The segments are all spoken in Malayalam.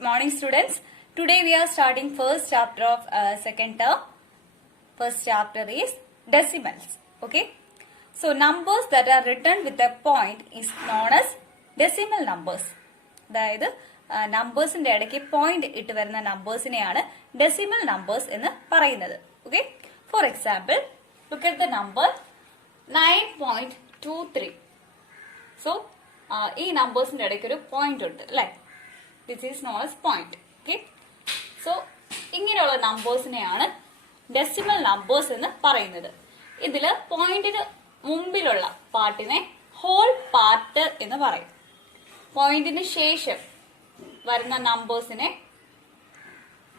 Good morning, students. Today we are starting first chapter of second term. First chapter is decimals. Okay. So numbers that are written with a point is known as decimal numbers. അതായത് നമ്പേഴ്സിന്റെ ഇടയ്ക്ക് പോയിന്റ് ഇട്ട് വരുന്ന നമ്പേഴ്സിനെയാണ് ഡെസിമൽ നമ്പേഴ്സ് എന്ന് പറയുന്നത്. Okay. For example, look at the number 9.23. So ഈ നമ്പേഴ്സിന്റെ ഇടയ്ക്ക് ഒരു പോയിന്റ് ഉണ്ട് അല്ലെ. This is known as point. Okay. So ഇങ്ങനെയുള്ള നമ്പേഴ്സിനെയാണ് ഡെസിമൽ നമ്പേഴ്സ് എന്ന് പറയുന്നത്. ഇതില് പോയിന്റിന് മുമ്പിലുള്ള പാർട്ടിനെ ഹോൾ പാർട്ട് എന്ന് പറയും. പോയിന്റിന് ശേഷം വരുന്ന നമ്പേഴ്സിനെ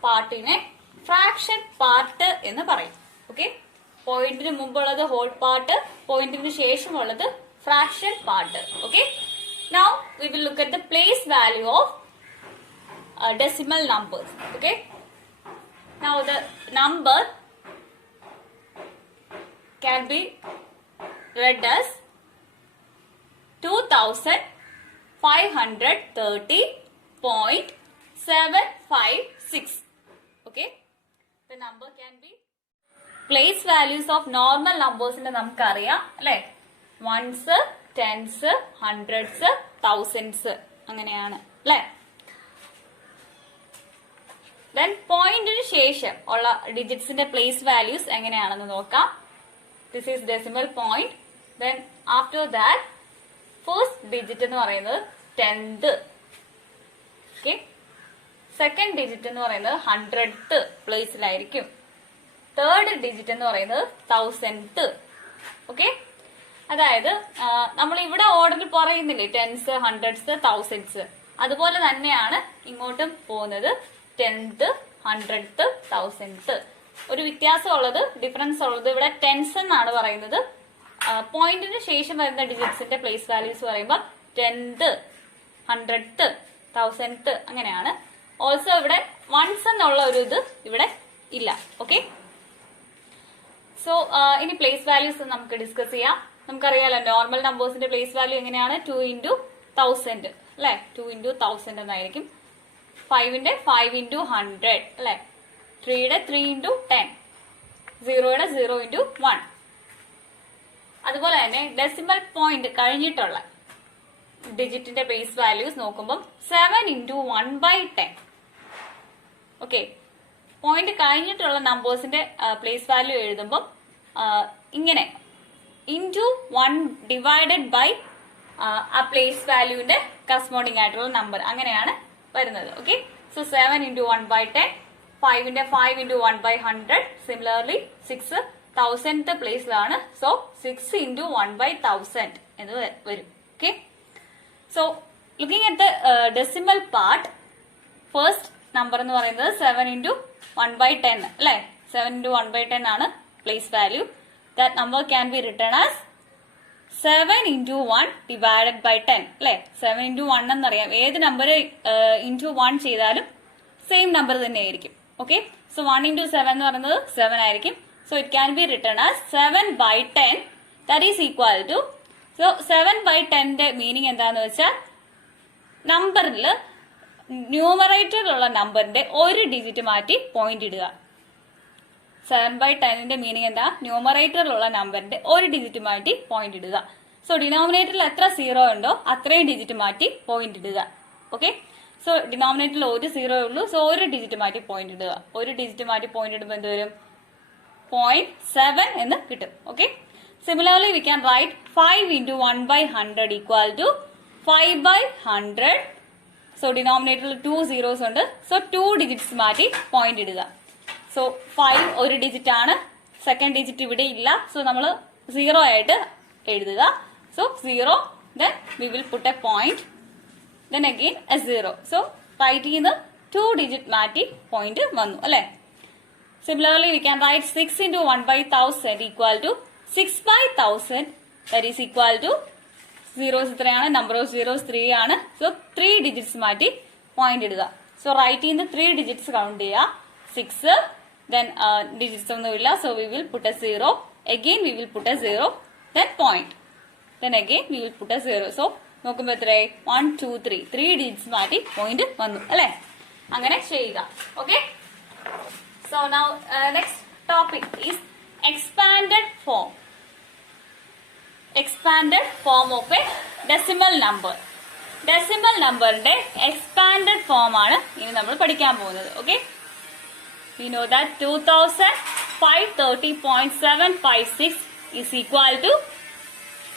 പാർട്ടിനെ ഫ്രാക്ഷൻ പാർട്ട് എന്ന് പറയും. ഓക്കെ. പോയിന്റിന് മുമ്പുള്ളത് ഹോൾ പാർട്ട്, പോയിന്റിന് ശേഷമുള്ളത് fraction part. Okay. Now we will look at the place value of decimal numbers. Okay. Now the number can be read as 2530.756. Okay. The number can be place values of normal numbers in the namkariya. Like ones, tens, hundreds, thousands അങ്ങനെയാണ് അല്ലെ. ദെൻ പോയിന്റിന് ശേഷം ഉള്ള ഡിജിറ്റ്സിന്റെ പ്ലേസ് വാല്യൂസ് എങ്ങനെയാണെന്ന് നോക്കാം. This is decimal point. Then after that first digit എന്ന് പറയുന്നത് 10th. ഓക്കെ. സെക്കൻഡ് ഡിജിറ്റ് എന്ന് പറയുന്നത് 100th പ്ലേസിലായിരിക്കും. തേർഡ് ഡിജിറ്റ് എന്ന് പറയുന്നത് 1000th. ഓക്കെ. അതായത് നമ്മൾ ഇവിടെ ഓർഡറിൽ പറയുന്നില്ലേ, ടെൻസ്, ഹൺഡ്രഡ്സ്, തൗസൻഡ്സ്, അതുപോലെ തന്നെയാണ് ഇങ്ങോട്ടും പോകുന്നത്. 10th, 100th, 1000th. ഒരു വ്യത്യാസമുള്ളത്, ഡിഫറൻസ് ഉള്ളത്, ഇവിടെ ടെൻസ് എന്നാണ് പറയുന്നത്. പോയിന്റിന് ശേഷം വരുന്ന ഡിജിറ്റ്സിന്റെ പ്ലേസ് വാല്യൂസ് പറയുമ്പോൾ 10th, 100th, 1000th അങ്ങനെയാണ്. ഓൾസോ ഇവിടെ വൺസ് എന്നുള്ള ഒരു ഇത് ഇവിടെ ഇല്ല. ഓക്കെ. സോ ഇനി പ്ലേസ് വാല്യൂസ് നമുക്ക് ഡിസ്കസ് ചെയ്യാം. നമുക്കറിയാലോ നോർമൽ നമ്പേഴ്സിന്റെ പ്ലേസ് വാല്യൂ എങ്ങനെയാണ്, 2 into 1000 അല്ലെ. 2 into 1000 എന്നായിരിക്കും. 5ന്റെ 5 into 100 അല്ലെ. 3യുടെ 3 into 10, 0യുടെ 0 into 1. അതുപോലെ തന്നെ ഡെസിമൽ പോയിന്റ് കഴിഞ്ഞിട്ടുള്ള ഡിജിറ്റിന്റെ പ്ലേസ് വാല്യൂസ് നോക്കുമ്പോൾ 7 into 1/10. ഓക്കെ. പോയിന്റ് കഴിഞ്ഞിട്ടുള്ള നമ്പേഴ്സിന്റെ പ്ലേസ് വാല്യൂ എഴുതുമ്പോൾ ഇങ്ങനെ into 1 divided by ആ പ്ലേസ് വാല്യൂവിന്റെ കറസ്പോണ്ടിങ് ആയിട്ടുള്ള നമ്പർ അങ്ങനെയാണ് വരുന്നത്. ഓക്കെ. സോ 7 into 1/10, 5ന്റെ 5 into 1/100. സിമിലർലി 6 1000th പ്ലേസിലാണ്. സോ 6 into 1/1000 എന്ന് വരും. Okay. So looking at the decimal part, first number എന്ന് പറയുന്നത് 7 into 1/10 അല്ലെ. 7 into 1/10 ആണ് place value. That number can be written as 7 into 1 divided by 10 അല്ലെ. 7 into 1 എന്നറിയാം. ഏത് നമ്പർ into 1 ചെയ്താലും സെയിം നമ്പർ തന്നെ ആയിരിക്കും. ഓക്കെ. സോ 1 into 7 എന്ന് പറയുന്നത് 7 ആയിരിക്കും. So it can be written as 7/10. That is equal to, so 7/10ന്റെ മീനിങ് എന്താന്ന് വെച്ചാൽ നമ്പറിൽ ന്യൂമറേറ്ററിലുള്ള നമ്പറിന്റെ ഒരു ഡിജിറ്റ് മാറ്റി പോയിന്റ് ഇടുക. 7/10ന്റെ മീനിങ് എന്താ, ന്യൂമറേറ്ററിലുള്ള നമ്പറിന്റെ ഒരു ഡിജിറ്റ് മാറ്റി പോയിന്റ് ഇടുക. സോ ഡിനോമിനേറ്ററിൽ എത്ര 0 ഉണ്ടോ അത്രയും ഡിജിറ്റ് മാറ്റി പോയിന്റ് ഇടുക. ഓക്കെ. സോ ഡിനോമിനേറ്ററിൽ ഒരു 0 ഉള്ളൂ. സോ ഒരു ഡിജിറ്റ് മാറ്റി പോയിന്റ് ഇടുക. ഒരു ഡിജിറ്റ് മാറ്റി പോയിന്റ് ഇടുമ്പോൾ എന്ത് വരും, 0.7 എന്ന് കിട്ടും. Okay. Similarly V can right 5 into 1/100 equal to 5/100. So ഡിനോമിനേറ്ററിൽ 2 zeros ഉണ്ട്. സോ 2 ഡിജിറ്റ്സ് മാറ്റി പോയിന്റ് ഇടുക. സോ 5 ഒരു ഡിജിറ്റ് ആണ്, സെക്കൻഡ് ഡിജിറ്റ് ഇവിടെ ഇല്ല. സോ നമ്മൾ 0 ആയിട്ട് എഴുതുക. So 0, then we will put a point, then again a 0. So റൈറ്റിൽ നിന്ന് 2 ഡിജിറ്റ് മാറ്റി പോയിന്റ് വന്നു അല്ലെ. Similarly V can right 6 into 1/1000 equal to 6/1000. that is equal to zeros ഇത്രയാണ്, നമ്പർ ഓഫ് zeros 3 ആണ്. സോ 3 ഡിജിറ്റ്സ് മാറ്റി പോയിന്റ് ഇടുക. സോ റൈറ്റിൽ നിന്ന് 3 ഡിജിറ്റ്സ് കൗണ്ട് ചെയ്യുക. 6, then digits ഒന്നുമില്ല. So we will put a 0. Again we will put a 0. Then point. Then again we will put a 0. So നോക്കുമ്പോ എത്രയായി, 1 2 3 ഡിജിറ്റ്സ് മാറ്റി പോയിന്റ് വന്നു അല്ലെ. അങ്ങനെ ചെയ്യുക. Okay, so now next topic is expanded form of a decimal number. Decimal നമ്പറിന്റെ എക്സ്പാൻഡഡ് ഫോം ആണ് ഇനി നമ്മൾ പഠിക്കാൻ പോകുന്നത്. Okay, we know that 2530.756 is equal to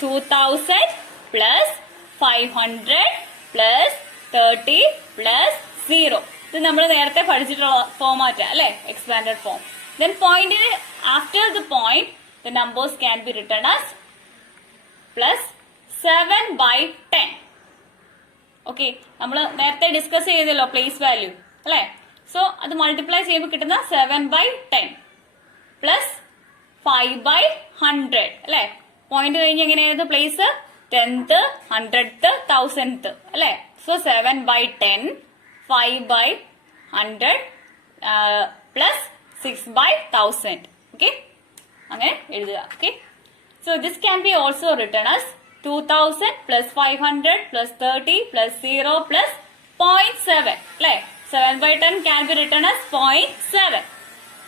2000 plus 500 plus 30 plus 0. ഇത് നമ്മൾ നേരത്തെ പഠിച്ചിട്ടുള്ള ഫോമാറ്റാ അല്ലെ, expanded form. Then point after the point the numbers can be written as plus 7/10. Okay, നമ്മൾ നേരത്തെ ഡിസ്കസ് ചെയ്തല്ലോ പ്ലേസ് വാല്യൂ അല്ലെ. സോ അത് മൾട്ടിപ്ലൈ ചെയ്യുമ്പോൾ കിട്ടുന്ന 7/10 പ്ലസ് 5/100 അല്ലെ. പോയിന്റ് കഴിഞ്ഞ് എങ്ങനെയായിരുന്നു പ്ലേസ്? 10th, 100th, 1000th അല്ലെ. So 7/10, 5/100 plus 6/1000. ഓക്കെ, അങ്ങനെ എഴുതുക. Okay, so this can be also written as 2000 plus 500 plus 30 plus 0 plus 0.7 അല്ലെ. 7/10 can be written as 0.7.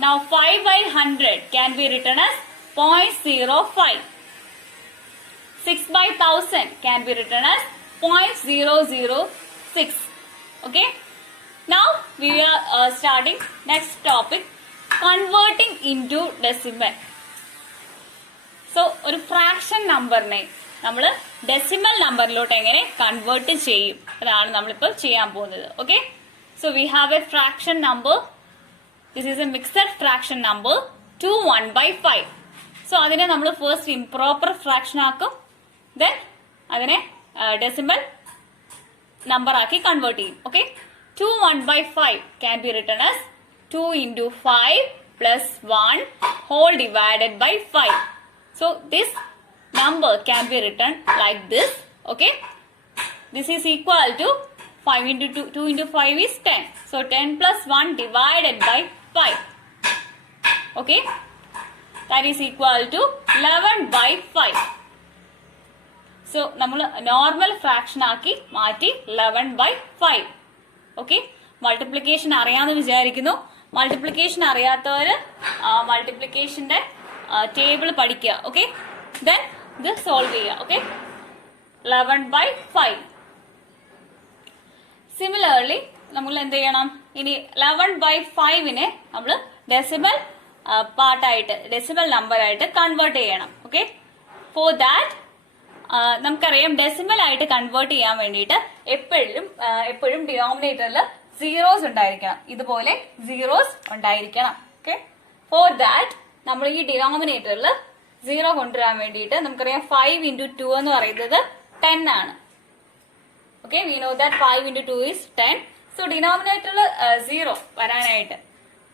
Now 5/100 can be written as 0.05. 6/1000 can be written as 0.006. Okay, now we are starting next topic, converting into decimal. So ഒരു ഫ്രാക്ഷൻ നമ്പറിനെ നമ്മൾ ഡെസിമൽ നമ്പറിലോട്ട് എങ്ങനെ കൺവേർട്ട് ചെയ്യും, അതാണ് നമ്മളിപ്പോൾ ചെയ്യാൻ പോകുന്നത്. Okay, so we have A fraction number. This is A mixed fraction number 2 1/5. So അതിനെ നമ്മൾ ഫസ്റ്റ് ഇംപ്രോപ്പർ ഫ്രാക്ഷൻ ആക്കും, ദെൻ അതിനെ ഡെസിമൽ നമ്പർ ആക്കി കൺവേർട്ട് ചെയ്യും. Okay, 2 1/5 can be written as 2 into 5 plus 1 whole divided by 5. So this number can be written like this. Okay, this is equal to 5 into 2 into 5 is 10. So 10 plus 1 divided by 5. Okay, that is equal to 11/5. So നമ്മൾ നോർമൽ ഫ്രാക്ഷൻ ആക്കി മാറ്റി 11/5. ഓക്കെ, മൾട്ടിപ്ലിക്കേഷൻ അറിയാമെന്ന് വിചാരിക്കുന്നു. മൾട്ടിപ്ലിക്കേഷൻ അറിയാത്തവര് മൾട്ടിപ്ലിക്കേഷന്റെ ടേബിൾ പഠിക്കുക. ഓക്കെ, ദെൻ ഇത് സോൾവ് ചെയ്യുക. ഓക്കെ, 11/5. സിമിലർലി നമ്മൾ എന്ത് ചെയ്യണം, ഇനി 11/5നെ നമ്മൾ ഡെസിമൽ പാർട്ടായിട്ട് ഡെസിമൽ നമ്പർ ആയിട്ട് കൺവേർട്ട് ചെയ്യണം. ഓക്കെ, ഫോർ ദാറ്റ് നമുക്കറിയാം ഡെസിമൽ ആയിട്ട് കൺവേർട്ട് ചെയ്യാൻ വേണ്ടിയിട്ട് എപ്പോഴും ഡിനോമിനേറ്ററിൽ സീറോസ് ഉണ്ടായിരിക്കണം, ഇതുപോലെ സീറോസ് ഉണ്ടായിരിക്കണം. ഓക്കെ, ഫോർ ദാറ്റ് നമ്മൾ ഈ ഡിനോമിനേറ്ററിൽ 0 കൊണ്ടുവരാൻ വേണ്ടിയിട്ട് നമുക്കറിയാം 5 into 2 എന്ന് പറയുന്നത് 10 ആണ്. Okay, we know that 5 into 2 is 10. So ഡിനോമിനേറ്ററിൽ 0 വരാനായിട്ട്,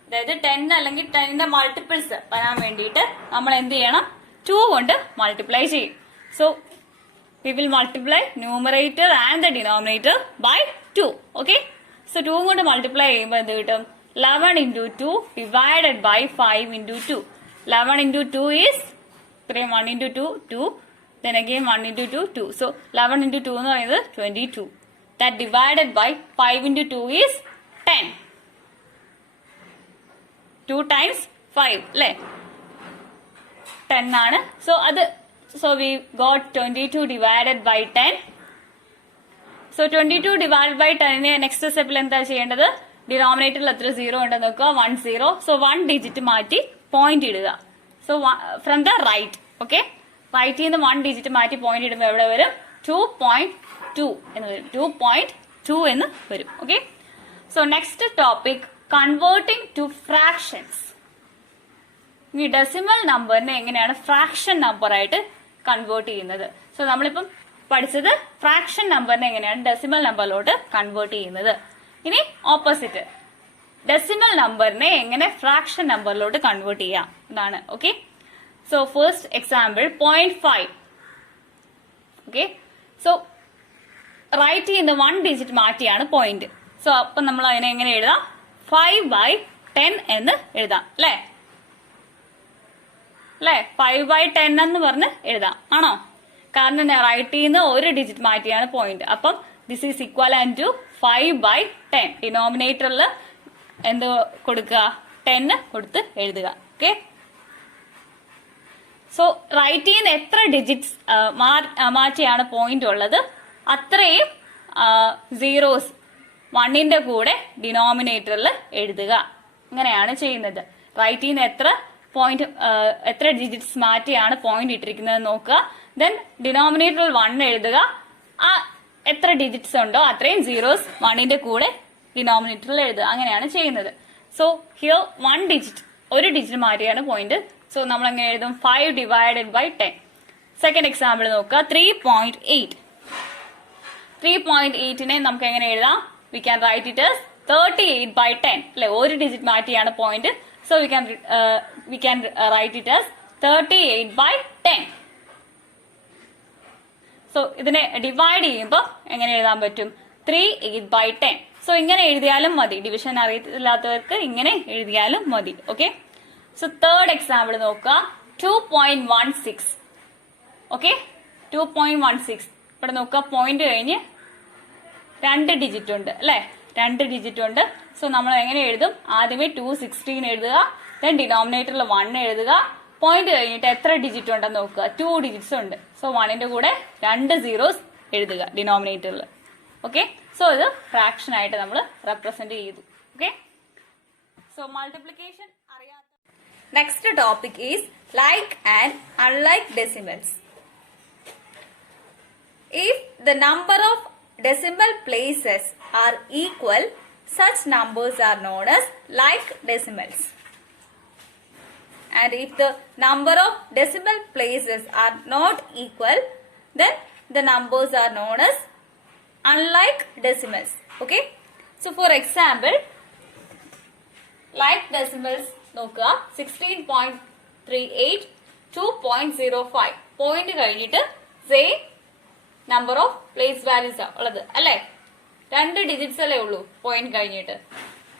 അതായത് 10 അല്ലെങ്കിൽ 10ന്റെ മൾട്ടിപ്പിൾസ് വരാൻ വേണ്ടിയിട്ട് നമ്മൾ എന്ത് ചെയ്യണം, 2 കൊണ്ട് മൾട്ടിപ്ലൈ ചെയ്യും. So we will multiply numerator and the denominator by 2. Okay, so 2 കൊണ്ട് മൾട്ടിപ്ലൈ ചെയ്യുമ്പോൾ എന്ത് കിട്ടും, 11 into 2 divided by 5 into 2. 11 into 2 is 1 into 2 2, then again 1 into 2 2. So 11 into 2 എന്ന് പറയുന്നത് 22. That divided by 5 into 2 is 10. 2 times 5 അല്ലേ, 10 ആണ്. So we got 22 divided by 10. So 22 divided by 10 next സ്റ്റെപ്പിൽ എന്താ ചെയ്യേണ്ടത്, ഡിനോമിനേറ്ററിൽ എത്ര 0 ഉണ്ടെന്ന് നോക്കുക, 1 0. So 1 ഡിജിറ്റ് മാറ്റി പോയിന്റ് ഇടുക. So from the right. Okay, റൈറ്റിൽ നിന്ന് 1 ഡിജിറ്റ് മാറ്റി പോയിന്റ് ഇടുമ്പോൾ എവിടെ വരും, 2.2 എന്ന് വരും. 2.2 എന്ന് വരും. Okay, so next topic, converting to fractions. ഈ ഡെസിമൽ നമ്പറിനെ എങ്ങനെയാണ് ഫ്രാക്ഷൻ നമ്പർ ആയിട്ട് കൺവേർട്ട് ചെയ്യുന്നത്. സോ നമ്മളിപ്പം പഠിച്ചത് ഫ്രാക്ഷൻ നമ്പറിനെ എങ്ങനെയാണ് ഡെസിമൽ നമ്പറിലോട്ട് കൺവേർട്ട് ചെയ്യുന്നത്. ഇനി ഓപ്പോസിറ്റ്, ഡെസിമൽ നമ്പറിനെ എങ്ങനെ ഫ്രാക്ഷൻ നമ്പറിലോട്ട് കൺവേർട്ട് ചെയ്യാം എന്നാണ്. Okay, so first example 0.5. Okay, so write ചെയ്യുന്ന 1 ഡിജിറ്റ് മാറ്റിയാണ് പോയിന്റ്. സോ അപ്പം നമ്മൾ അതിനെ എങ്ങനെ എഴുതാം, 5/10 എന്ന് എഴുതാം അല്ലേ. 5/10 എന്ന് പറഞ്ഞ് എഴുതാം, ആണോ? കാരണം റൈറ്റ് ചെയ്യുന്ന 1 ഡിജിറ്റ് മാറ്റിയാണ് പോയിന്റ്. അപ്പം ദിസ് ഈസ് ഇക്വൽ ടു 5/10. ഡിനോമിനേറ്ററിൽ എന്ത് കൊടുക്കുക? 10 കൊടുത്ത് എഴുതുക. ഓക്കെ. സോ റൈറ്റിൽ നിന്ന് എത്ര ഡിജിറ്റ്സ് മാറ്റിയാണ് പോയിന്റ് ഉള്ളത് അത്രയും സീറോസ് 1ന്റെ കൂടെ ഡിനോമിനേറ്ററിൽ എഴുതുക. അങ്ങനെയാണ് ചെയ്യുന്നത്. റൈറ്റിൽ നിന്ന് എത്ര ഡിജിറ്റ്സ് മാറ്റിയാണ് പോയിന്റ് ഇട്ടിരിക്കുന്നത് നോക്കുക. ദെൻ ഡിനോമിനേറ്ററിൽ 1 എഴുതുക. ആ എത്ര ഡിജിറ്റ്സ് ഉണ്ടോ അത്രയും സീറോസ് 1ന്റെ കൂടെ ഡിനോമിനേറ്ററിൽ എഴുതുക. അങ്ങനെയാണ് ചെയ്യുന്നത്. സോ ഹിയർ 1 ഡിജിറ്റ് മാറ്റിയാണ് പോയിന്റ്. സോ നമ്മൾ എങ്ങനെ എഴുതും? 5/10. സെക്കൻഡ് എക്സാമ്പിൾ നോക്കുക. 3.8. 3.8നെ നമുക്ക് എങ്ങനെ എഴുതാം? We can write it as 38/10. അല്ലെ, ഒരു ഡിജിറ്റ് മാറ്റിയാണ് point. So we can write it as 38/10. So ഇതിനെ ഡിവൈഡ് ചെയ്യുമ്പോൾ എങ്ങനെ എഴുതാൻ പറ്റും? 38/10. സോ ഇങ്ങനെ എഴുതിയാലും മതി. ഡിവിഷൻ അറിയത്തില്ലാത്തവർക്ക് ഇങ്ങനെ എഴുതിയാലും മതി. ഓക്കെ. സോ തേർഡ് എക്സാമ്പിൾ നോക്കുക. 2.16. ഓക്കെ, 2.16. ഇവിടെ നോക്കുക, പോയിന്റ് കഴിഞ്ഞ് 2 ഡിജിറ്റ് ഉണ്ട് അല്ലെ, 2 ഡിജിറ്റ് ഉണ്ട്. സോ നമ്മൾ എങ്ങനെ എഴുതും? ആദ്യമേ 216 എഴുതുക. ദെൻ ഡിനോമിനേറ്ററിൽ 1 എഴുതുക. പോയിന്റ് കഴിഞ്ഞിട്ട് എത്ര ഡിജിറ്റ് ഉണ്ടെന്ന് നോക്കുക. 2 ഡിജിറ്റ്സ് ഉണ്ട്. സോ 1ന്റെ കൂടെ 2 സീറോസ് എഴുതുക ഡിനോമിനേറ്ററിൽ. ഓക്കെ. സോ ഇത് ഫ്രാക്ഷൻ ആയിട്ട് നമ്മൾ റെപ്രസെന്റ് ചെയ്തു. ഓക്കെ. സോ മൾട്ടിപ്ലിക്കേഷൻ അറിയാത്ത next topic is like and unlike decimals. If the number of decimal places are equal, such numbers are known as like decimals. And if the number of decimal places are not equal, then the numbers are known as unlike decimals. Okay. So for example, like decimals നോക്കുക. 16.38, 2.05. പോയിന്റ് കഴിഞ്ഞിട്ട് same number of place values ഉള്ളത് അല്ലെ, 2 ഡിജിറ്റ്സ് അല്ലേ ഉള്ളൂ പോയിന്റ് കഴിഞ്ഞിട്ട്.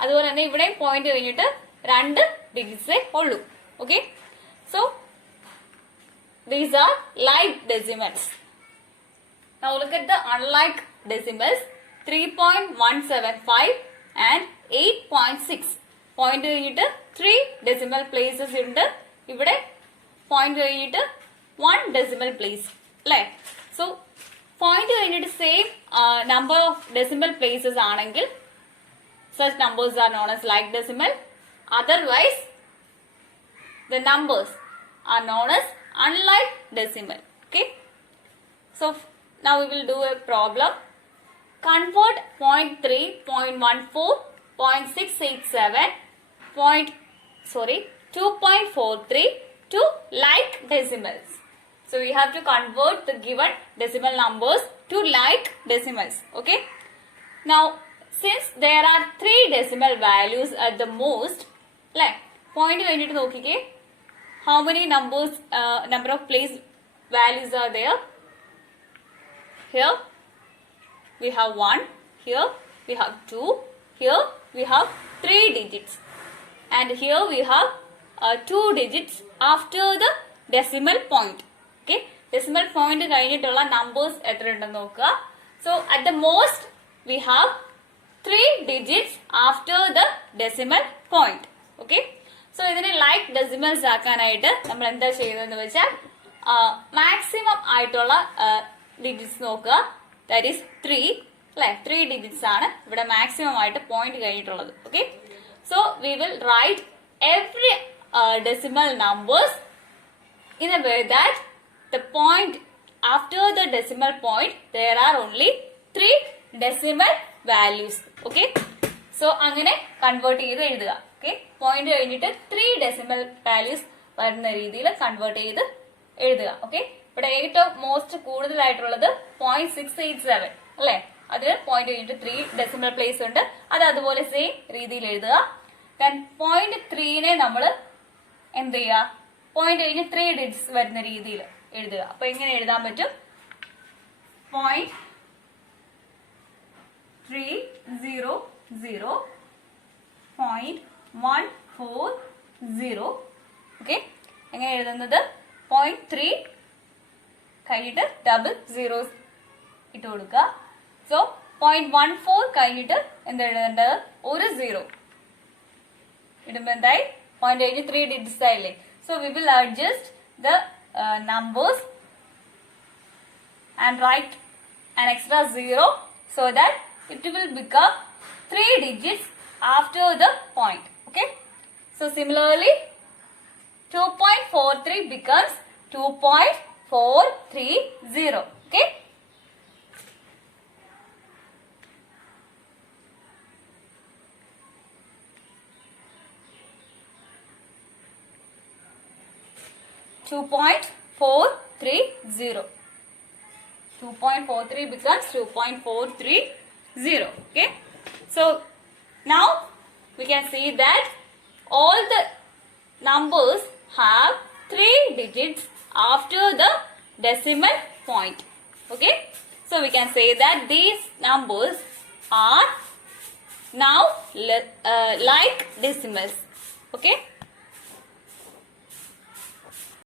അതുപോലെ തന്നെ ഇവിടെയും പോയിന്റ് കഴിഞ്ഞിട്ട് 2 ഡിജിറ്റ്സേ ഉള്ളൂ. Okay. So these are like decimals. Now look at the unlike decimals. 3.175 and 8.6. Point കഴിഞ്ഞിട്ട് 3 ഡെസിമൽ പ്ലേസസ് ഉണ്ട്. ഇവിടെ പോയിന്റ് കഴിഞ്ഞിട്ട് 1 ഡെസിമൽ പ്ലേസ് അല്ലെ. സോ പോയിന്റ് കഴിഞ്ഞിട്ട് same number of decimal places ആണെങ്കിൽ such numbers are known as like decimal. Otherwise the numbers are known as unlike decimal. Okay. So now we will do a problem. Convert 0.3, 0.14, 0.687, 2.43 to like decimals. So we have to convert the given decimal numbers to like decimals. Okay. Now since there are 3 decimal values at the most, like point കഴിഞ്ഞിട്ട് നോക്കിക്കേ, how many number of place values are there? Here we have 1, here we have 2, here we have 3 digits, and here we have 2 digits after the decimal point. Okay, decimal point കഴിഞ്ഞിട്ടുള്ള numbers എത്ര ഉണ്ടെന്ന് നോക്കുക. So at the most we have 3 digits after the decimal point. Okay. So ഇതിനെ like decimals ആക്കാനായിട്ട് നമ്മൾ എന്താ ചെയ്യുന്നതെന്ന് വെച്ചാൽ മാക്സിമം ആയിട്ടുള്ള ഡിജിറ്റ്സ് നോക്കുക. ദാറ്റ് ഈസ് 3 അല്ലെ, 3 ഡിജിറ്റ്സ് ആണ് ഇവിടെ മാക്സിമം ആയിട്ട് പോയിന്റ് കഴിഞ്ഞിട്ടുള്ളത്. Okay. So we will write every decimal numbers in a way that the point after the decimal point there are only 3 decimal values. Okay. So അങ്ങനെ കൺവേർട്ട് ചെയ്ത് എഴുതുക. ഓക്കെ. പോയിന്റ് കഴിഞ്ഞിട്ട് 3 ഡെസിമൽ വാല്യൂസ് വരുന്ന രീതിയിൽ കൺവേർട്ട് ചെയ്ത് എഴുതുക. ഓക്കെ. ഇവിടെ ഏറ്റവും മോസ്റ്റ് കൂടുതലായിട്ടുള്ളത് 0.687 അല്ലെ, അതിന് പോയിന്റ് കഴിഞ്ഞിട്ട് 3 ഡെസിമൽ പ്ലേസ് ഉണ്ട്. അത് അതുപോലെ സെയിം രീതിയിൽ എഴുതുക. ദെൻ 0.3നെ നമ്മൾ എന്ത് ചെയ്യുക? പോയിന്റ് കഴിഞ്ഞ് 3 ഡിജിറ്റ്സ് വരുന്ന രീതിയിൽ എഴുതുക. അപ്പൊ എങ്ങനെ എഴുതാൻ പറ്റും? 0.300, 0.140. ഓക്കെ. എങ്ങനെ എഴുതുന്നത്? 0.3 കഴിഞ്ഞിട്ട് ഡബിൾ സീറോസ് ഇട്ട് കൊടുക്കുക. സോ 0.14 കഴിഞ്ഞിട്ട് എന്താ എഴുതേണ്ടത്? ഒരു സീറോ ഇടുമ്പോ എന്തായി? 0.83 ഡിജിറ്റ്സ് ആയില്ലേ? So we will adjust the numbers and write an extra zero so that it will become 3 digits after the point. Okay. So similarly 2.43 becomes 2.430. Okay. Two point four three zero. 2.43 becomes 2.430. Okay. So now we can see that all the numbers have 3 digits after the decimal point. Okay. So we can say that these numbers are now like decimals. Okay.